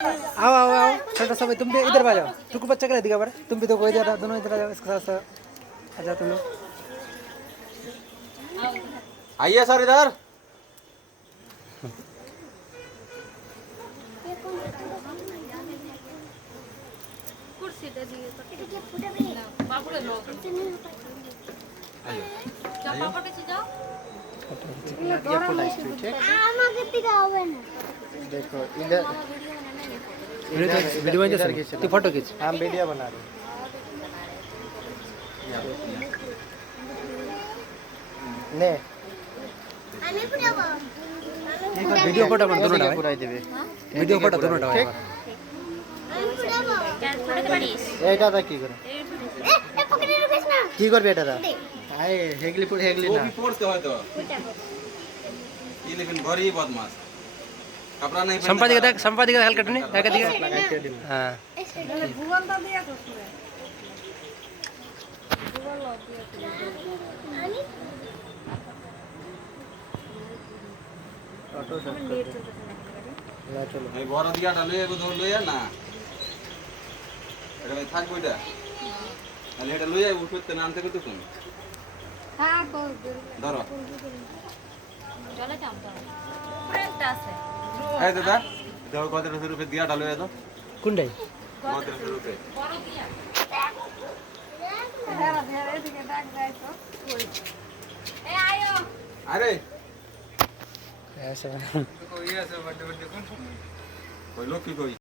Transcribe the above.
आओ आओ आओ छोटा सब तुम भी इधर आ जाओ टुकु बच्चा के दिखा पर तुम भी तो कोई ज्यादा दोनों इधर आ जाओ इसके साथ आ जाओ तुम लोग आइए सर इधर। कुर्सी दे दिए बाबूरे लो आइए जाओ पापा के जाओ ये फोटो ठीक আমাকে দিগাবে না देखो इधर वीडियो बन जा तू फोटो खींच हम वीडियो बना रहे ने আমি পুরাবো वीडियो फोटो बन दोनों डाल পুরাই দেবে वीडियो फोटो दोनों डाल আমি পুরাবো পড়াতে পারিস এইটা দা কি করে এ পকেটে ঢুকিস না কি করবে এটা দা আই হেগলি পুর হেগলি वो না भी पढ़ते हो तो ये लेकिन गरीब बदमाश कपड़ा नहीं संपादिक हल्का टने ताका दिखा हां ভুবন দা দিয়া করছে আমি ऑटो सब না চলো এই বড় দিয়াটা লয়ে গো ধর লইয়া না এটা থাক কইটা তাহলে এটা লইয়া উঠতে নাম থেকে তো তুমি হ্যাঁ কর ধরো চলে যাও তো প্রেমটা আছে এই দাদা দাও কত রুপে দিয়াটা লইয়া দাও कुंडई কত রুপে বড় দিয়া হ্যাঁ ধরে এদিকে ডাক যাই তো এ আয়ো আরে ऐसा কই লোক কি কই